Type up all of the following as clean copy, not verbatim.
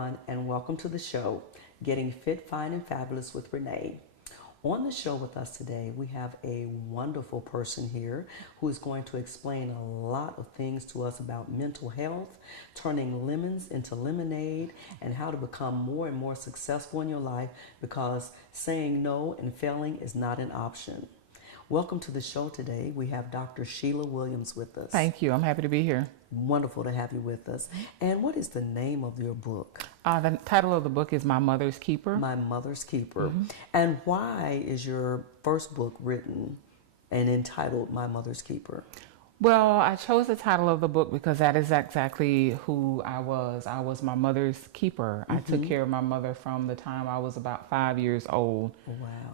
everyone, and welcome to the show, Getting Fit, Fine, and Fabulous with Renee. On the show with us today, we have a wonderful person here who is going to explain a lot of things to us about mental health, turning lemons into lemonade, and how to become more and more successful in your life because saying no and failing is not an option. Welcome to the show today. We have Dr. Sheila Williams with us. Thank you. I'm happy to be here. Wonderful to have you with us. And what is the name of your book? The title of the book is My Mother's Keeper. My Mother's Keeper. And why is your first book written and entitled My Mother's Keeper? Well, I chose the title of the book because that is exactly who I was. I was my mother's keeper. I took care of my mother from the time I was about 5 years old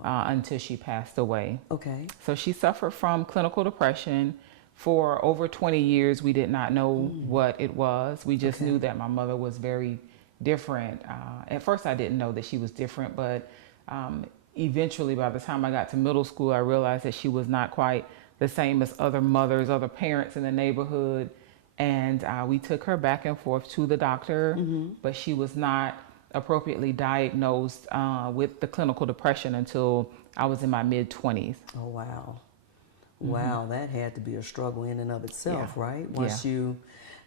until she passed away. Okay. So she suffered from clinical depression. For over 20 years, we did not know what it was. We just knew that my mother was very different. At first, I didn't know that she was different, but eventually, by the time I got to middle school, I realized that she was not quite the same as other mothers, other parents in the neighborhood. And we took her back and forth to the doctor, but she was not appropriately diagnosed with the clinical depression until I was in my mid-20s. Oh, wow. Wow, that had to be a struggle in and of itself, right? Once you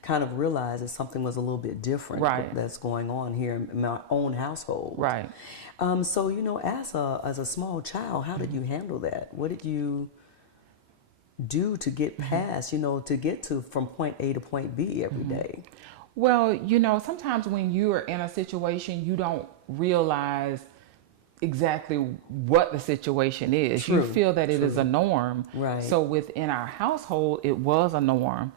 kind of realized that something was a little bit different that's going on here in my own household. Right. So, you know, as a small child, how did you handle that? What did you do to get past, you know, to get to from point A to point B every day? Well, you know, sometimes when you are in a situation, you don't realize exactly what the situation is. You feel that it is a norm. Right. So within our household, it was a norm.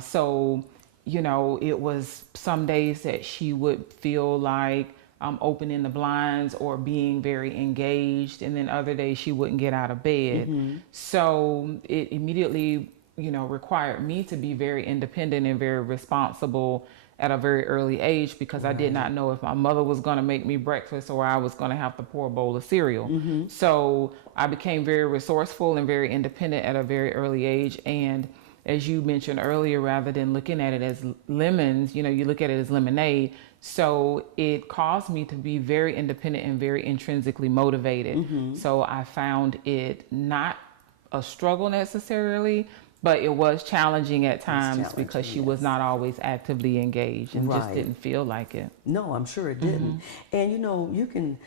So, you know, it was some days that she would feel like opening the blinds or being very engaged, and then other days she wouldn't get out of bed. So it immediately, you know, required me to be very independent and very responsible at a very early age because I did not know if my mother was going to make me breakfast or I was going to have to pour a bowl of cereal. So I became very resourceful and very independent at a very early age. And as you mentioned earlier, rather than looking at it as lemons, you know, you look at it as lemonade. So it caused me to be very independent and very intrinsically motivated. So I found it not a struggle necessarily, but it was challenging at times because she was not always actively engaged and just didn't feel like it. No, I'm sure it didn't. And you know, you can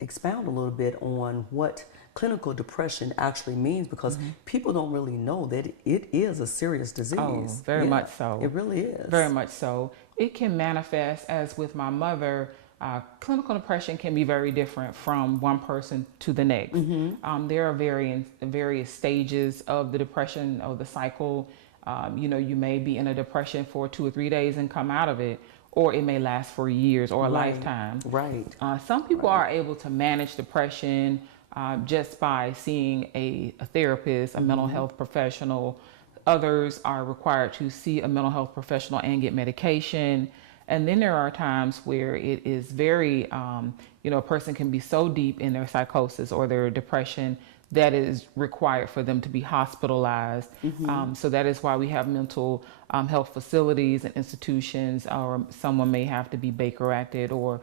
expound a little bit on what clinical depression actually means because people don't really know that it is a serious disease. Oh, very much so. It really is. Very much so. It can manifest as with my mother. Clinical depression can be very different from one person to the next. There are various stages of the depression or the cycle. You know, you may be in a depression for 2 or 3 days and come out of it, or it may last for years or a lifetime. Right. Some people are able to manage depression just by seeing a therapist, a mental health professional. Others are required to see a mental health professional and get medication. And then there are times where it is very, you know, a person can be so deep in their psychosis or their depression that it is required for them to be hospitalized. So that is why we have mental health facilities and institutions, or someone may have to be Baker acted or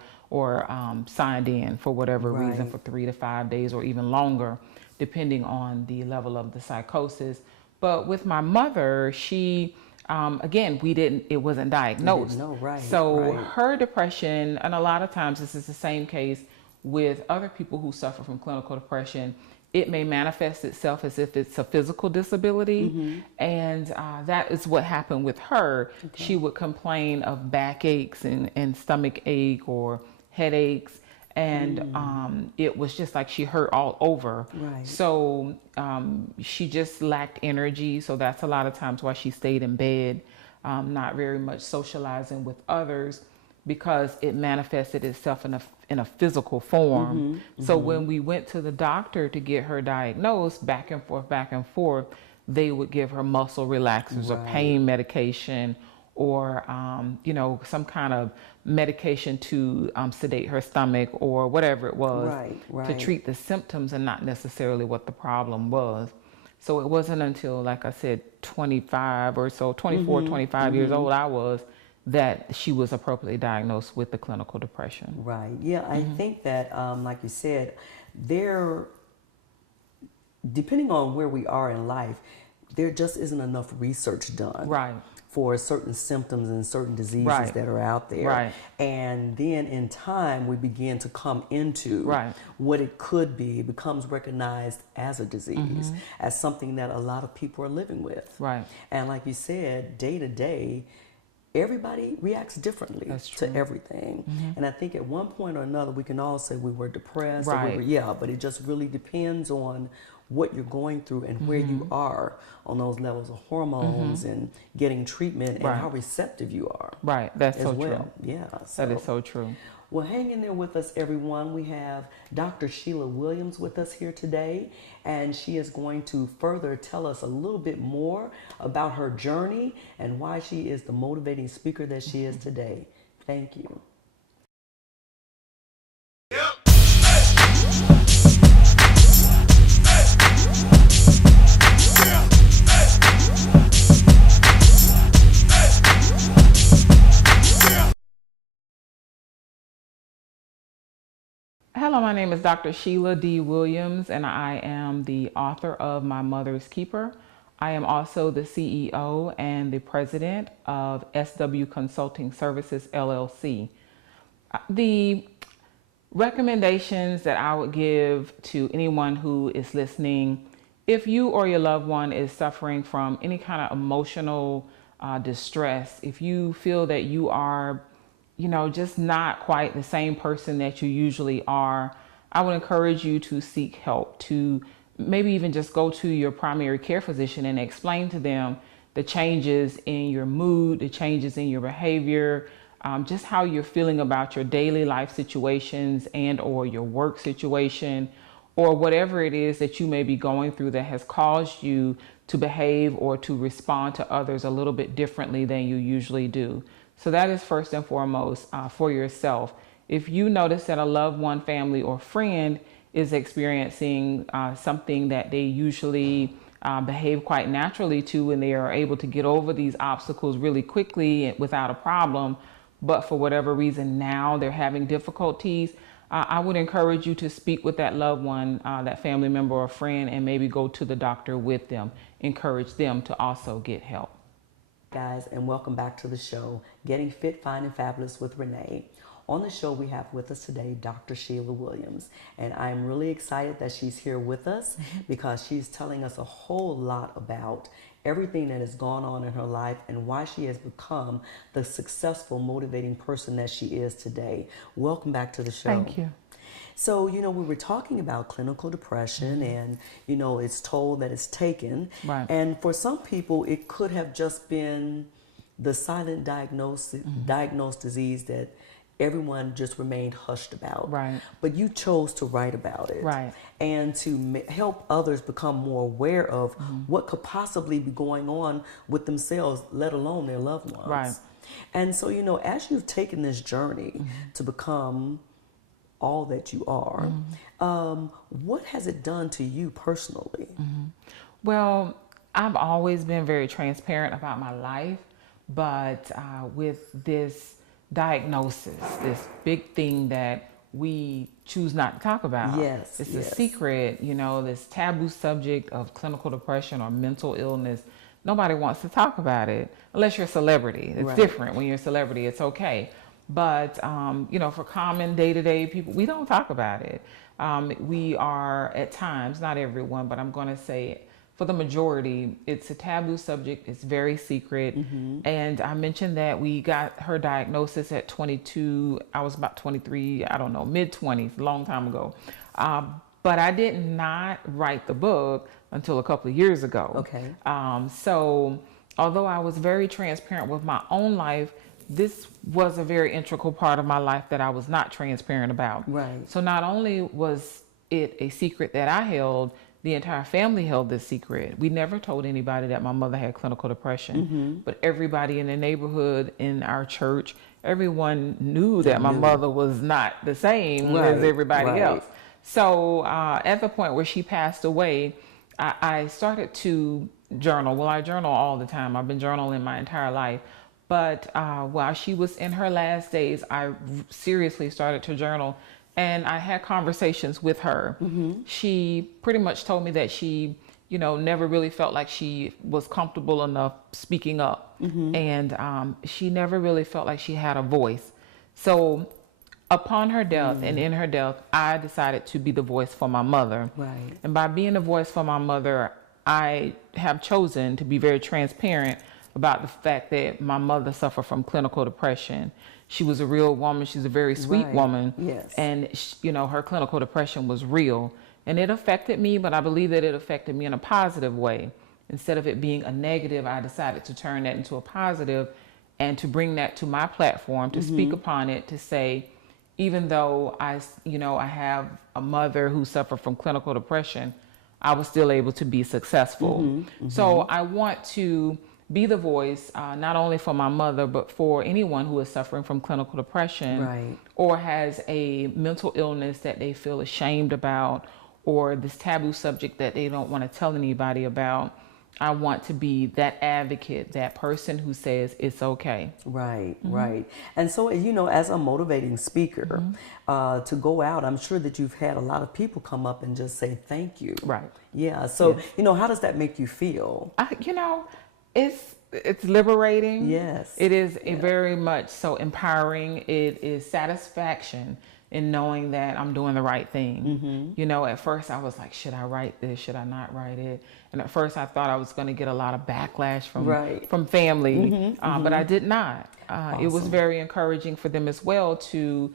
signed in for whatever reason for 3 to 5 days or even longer, depending on the level of the psychosis. But with my mother, she... again, it wasn't diagnosed. So her depression, and a lot of times this is the same case with other people who suffer from clinical depression, it may manifest itself as if it's a physical disability. And that is what happened with her. She would complain of backaches and stomach ache or headaches. And it was just like she hurt all over. So she just lacked energy. So that's a lot of times why she stayed in bed, not very much socializing with others, because it manifested itself in a physical form. So when we went to the doctor to get her diagnosed, back and forth, they would give her muscle relaxers or pain medication, or you know, some kind of medication to sedate her stomach or whatever it was to treat the symptoms and not necessarily what the problem was. So it wasn't until, like I said, 25 or so, 24, 25 years old I was, that she was appropriately diagnosed with the clinical depression. Right. Yeah, I think that, like you said, there, depending on where we are in life, there just isn't enough research done Right. for certain symptoms and certain diseases Right. that are out there. Right. And then in time, we begin to come into Right. what it could be. It becomes recognized as a disease, as something that a lot of people are living with. Right. And like you said, day to day, everybody reacts differently That's true. to everything. And I think at one point or another, we can all say we were depressed. Or Right. but it just really depends on what you're going through and where you are on those levels of hormones and getting treatment and Right. how receptive you are. Right. That's as so well. true. Yeah. That is so true. Well, hang in there with us, everyone. We have Dr. Sheila Williams with us here today, and she is going to further tell us a little bit more about her journey and why she is the motivating speaker that she is today. Thank you. Hello, my name is Dr. Sheila D. Williams, and I am the author of My Mother's Keeper. I am also the CEO and the president of SW Consulting Services, LLC. The recommendations that I would give to anyone who is listening, if you or your loved one is suffering from any kind of emotional distress, if you feel that you are just not quite the same person that you usually are, I would encourage you to seek help, to maybe even just go to your primary care physician and explain to them the changes in your mood, the changes in your behavior, just how you're feeling about your daily life situations and or your work situation, or whatever it is that you may be going through that has caused you to behave or to respond to others a little bit differently than you usually do. So that is first and foremost for yourself. If you notice that a loved one, family, or friend is experiencing something that they usually behave quite naturally to, and they are able to get over these obstacles really quickly without a problem, but for whatever reason now they're having difficulties, I would encourage you to speak with that loved one, that family member or friend, and maybe go to the doctor with them. Encourage them to also get help. Guys, and welcome back to the show, Getting Fit, Fine, and Fabulous with Renee. On the show, we have with us today Dr. Sheila Williams, and I'm really excited that she's here with us because she's telling us a whole lot about everything that has gone on in her life and why she has become the successful, motivating person that she is today. Welcome back to the show. Thank you. So, we were talking about clinical depression and, it's told that it's taken. Right. And for some people, it could have just been the silent diagnosed disease that everyone just remained hushed about. Right. But you chose to write about it. Right. And to help others become more aware of what could possibly be going on with themselves, let alone their loved ones. Right. And so, as you've taken this journey to become all that you are, what has it done to you personally? Well, I've always been very transparent about my life, but with this diagnosis, this big thing that we choose not to talk about. Yes, it's yes. a secret, this taboo subject of clinical depression or mental illness. Nobody wants to talk about it unless you're a celebrity. It's Right. different. When you're a celebrity, it's okay. But, for common day-to-day people, we don't talk about it. We are at times, not everyone, but I'm going to say for the majority, it's a taboo subject. It's very secret. And I mentioned that we got her diagnosis at 22. I was about 23, I don't know, mid-20s, a long time ago. But I did not write the book until a couple of years ago. Okay. So although I was very transparent with my own life, this was a very integral part of my life that I was not transparent about. Right. So not only was it a secret that I held, the entire family held this secret. We never told anybody that my mother had clinical depression, but everybody in the neighborhood, in our church, everyone knew that my mother was not the same as everybody else. So at the point where she passed away, I started to journal. Well, I journal all the time. I've been journaling my entire life. But while she was in her last days, I seriously started to journal, and I had conversations with her. She pretty much told me that she, never really felt like she was comfortable enough speaking up. And she never really felt like she had a voice. So upon her death and in her death, I decided to be the voice for my mother. Right. And by being the voice for my mother, I have chosen to be very transparent about the fact that my mother suffered from clinical depression. She was a real woman. She's a very sweet woman. Yes. And, her clinical depression was real. And it affected me, but I believe that it affected me in a positive way. Instead of it being a negative, I decided to turn that into a positive and to bring that to my platform, to speak upon it, to say, even though I have a mother who suffered from clinical depression, I was still able to be successful. So I want to be the voice, not only for my mother, but for anyone who is suffering from clinical depression or has a mental illness that they feel ashamed about, or this taboo subject that they don't want to tell anybody about. I want to be that advocate, that person who says it's okay. Right, right. And so, as a motivating speaker, to go out, I'm sure that you've had a lot of people come up and just say thank you. Right. Yeah. So, how does that make you feel? It's liberating. Yes. It is very much so empowering. It is satisfaction in knowing that I'm doing the right thing. At first I was like, should I write this? Should I not write it? And at first I thought I was going to get a lot of backlash from family, but I did not. It was very encouraging for them as well to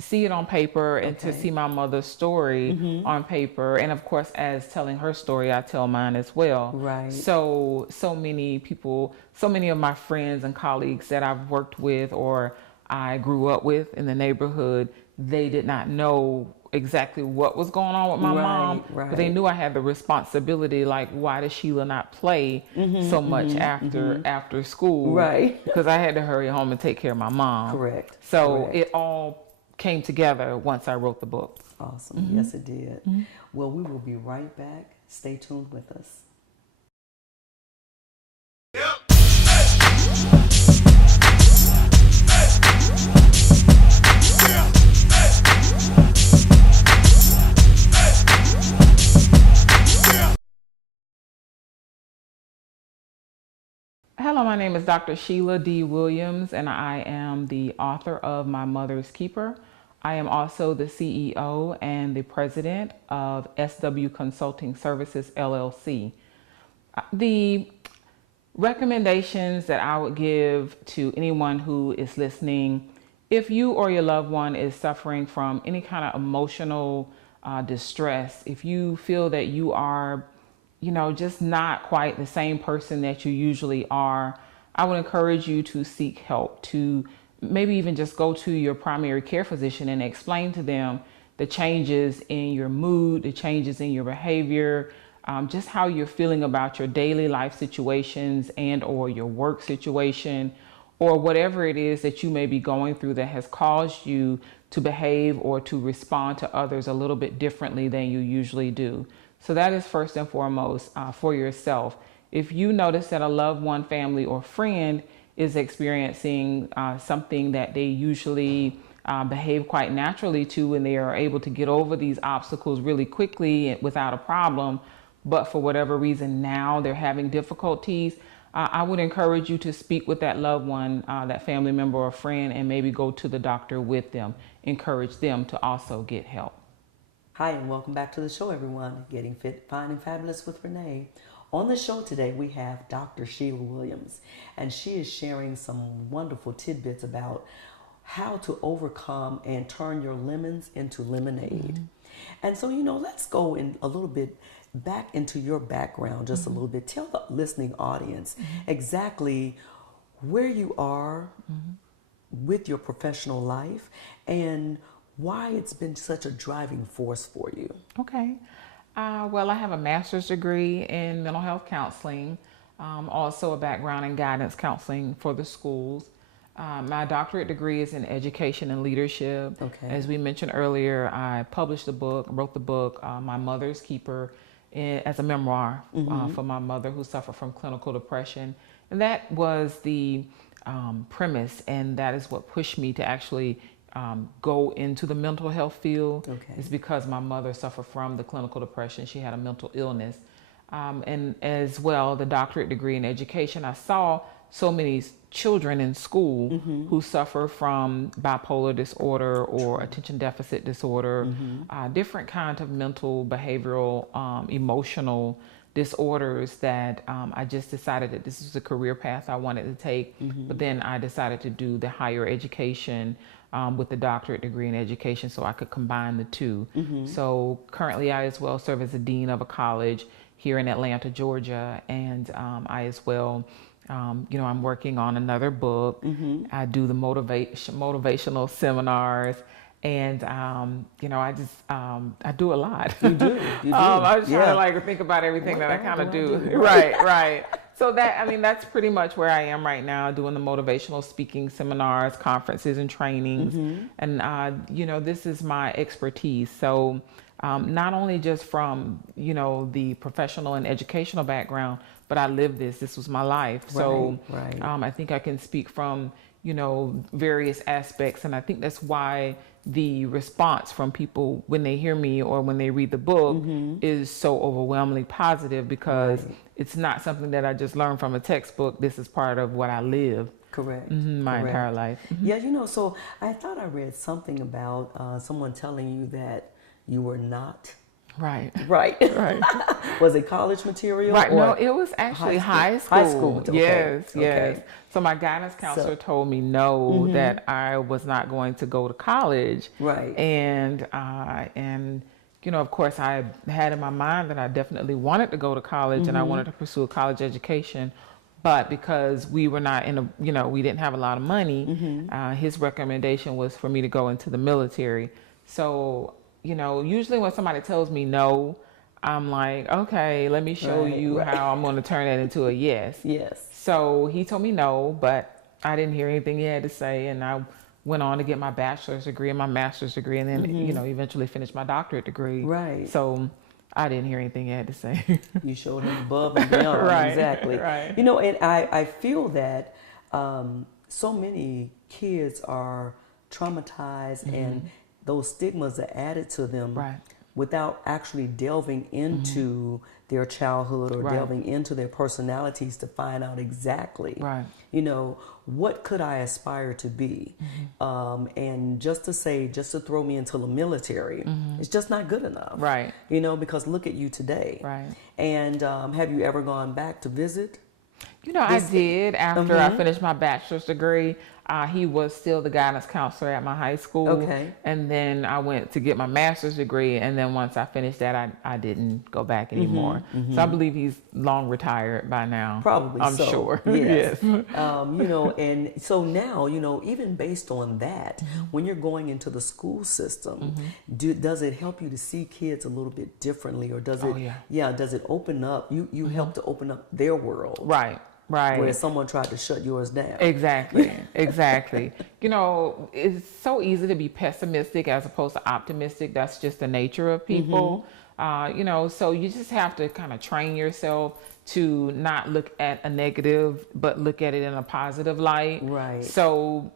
see it on paper and to see my mother's story on paper. And of course, as telling her story, I tell mine as well. Right. So many people, so many of my friends and colleagues that I've worked with or I grew up with in the neighborhood, they did not know exactly what was going on with my mom, but they knew I had the responsibility. Like, why does Sheila not play so much after school? Right. Because I had to hurry home and take care of my mom. Correct. So it all came together once I wrote the book. Awesome. Yes, it did. Well, we will be right back. Stay tuned with us. Hello, my name is Dr. Sheila D. Williams, and I am the author of My Mother's Keeper. I am also the CEO and the president of SW Consulting Services, LLC. The recommendations that I would give to anyone who is listening, if you or your loved one is suffering from any kind of emotional distress, if you feel that you are just not quite the same person that you usually are, I would encourage you to seek help, to maybe even just go to your primary care physician and explain to them the changes in your mood, the changes in your behavior, just how you're feeling about your daily life situations and or your work situation, or whatever it is that you may be going through that has caused you to behave or to respond to others a little bit differently than you usually do. So that is first and foremost for yourself. If you notice that a loved one, family, or friend is experiencing something that they usually behave quite naturally to, and they are able to get over these obstacles really quickly without a problem, but for whatever reason now they're having difficulties, I would encourage you to speak with that loved one, that family member or friend, and maybe go to the doctor with them. Encourage them to also get help. Hi, and welcome back to the show, everyone. Getting Fit, Fine, and Fabulous with Renee. On the show today, we have Dr. Sheila Williams, and she is sharing some wonderful tidbits about how to overcome and turn your lemons into lemonade. And so, let's go in a little bit back into your background, just a little bit. Tell the listening audience exactly where you are with your professional life and why it's been such a driving force for you. Okay. Well, I have a master's degree in mental health counseling, also a background in guidance counseling for the schools. My doctorate degree is in education and leadership. Okay. As we mentioned earlier, I published the book, wrote the book, My Mother's Keeper, as a memoir for my mother who suffered from clinical depression. And that was the premise, and that is what pushed me to actually go into the mental health field. Okay. Is because my mother suffered from the clinical depression. She had a mental illness. And as well, the doctorate degree in education. I saw so many children in school who suffer from bipolar disorder or attention deficit disorder, different kinds of mental, behavioral, emotional disorders that I just decided that this was a career path I wanted to take. But then I decided to do the higher education with the doctorate degree in education so I could combine the two. So currently I as well serve as a dean of a college here in Atlanta, Georgia, and I as well, I'm working on another book. I do the motivational seminars, and I do a lot. You do. You do. I was trying to think about everything that I kind of do. Right. So that's pretty much where I am right now, doing the motivational speaking seminars, conferences, and trainings. And this is my expertise. So not only just from the professional and educational background, but I live this. This was my life. So I think I can speak from various aspects, and I think that's why the response from people when they hear me or when they read the book is so overwhelmingly positive, because it's not something that I just learned from a textbook. This is part of what I live. Correct. My entire life. Yeah, so I thought I read something about someone telling you that you were not Right. Was it college material? Right. No, it was actually high school. High school. Okay. Yes. So my guidance counselor told me no, that I was not going to go to college. Right. And of course, I had in my mind that I definitely wanted to go to college and I wanted to pursue a college education. But because we were not we didn't have a lot of money, his recommendation was for me to go into the military. So usually when somebody tells me no, I'm like, okay, let me show you how I'm going to turn that into a yes. Yes. So he told me no, but I didn't hear anything he had to say. And I went on to get my bachelor's degree and my master's degree, and then, eventually finished my doctorate degree. Right. So I didn't hear anything he had to say. You showed him above and beyond. Right. Exactly. Right. And I feel that so many kids are traumatized and those stigmas are added to them without actually delving into their childhood or delving into their personalities to find out exactly, what could I aspire to be? And just to throw me into the military, it's just not good enough. Right. Because look at you today. Right. And have you ever gone back to visit? I did after I finished my bachelor's degree. He was still the guidance counselor at my high school. Okay. And then I went to get my master's degree. And then once I finished that, I didn't go back anymore. So I believe he's long retired by now. Probably I'm so. sure. Yes. And so now, even based on that, when you're going into the school system, does it help you to see kids a little bit differently, or does it, does it open up, you help to open up their world? Right. Where someone tried to shut yours down. Exactly. It's so easy to be pessimistic as opposed to optimistic. That's just the nature of people. So you just have to kind of train yourself to not look at a negative, but look at it in a positive light. Right. So,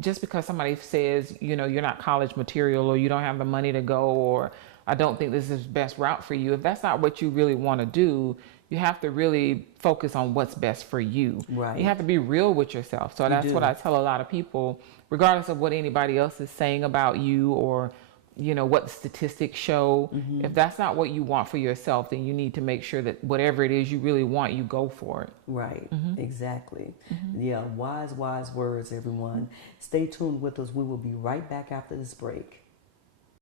just because somebody says, you're not college material, or you don't have the money to go, or I don't think this is the best route for you, if that's not what you really want to do, you have to really focus on what's best for you. Right. You have to be real with yourself. So that's what I tell a lot of people, regardless of what anybody else is saying about you, or what the statistics show. If that's not what you want for yourself, then you need to make sure that whatever it is you really want, you go for it. Right. Exactly. Yeah. Wise words, everyone. Stay tuned with us. We will be right back after this break.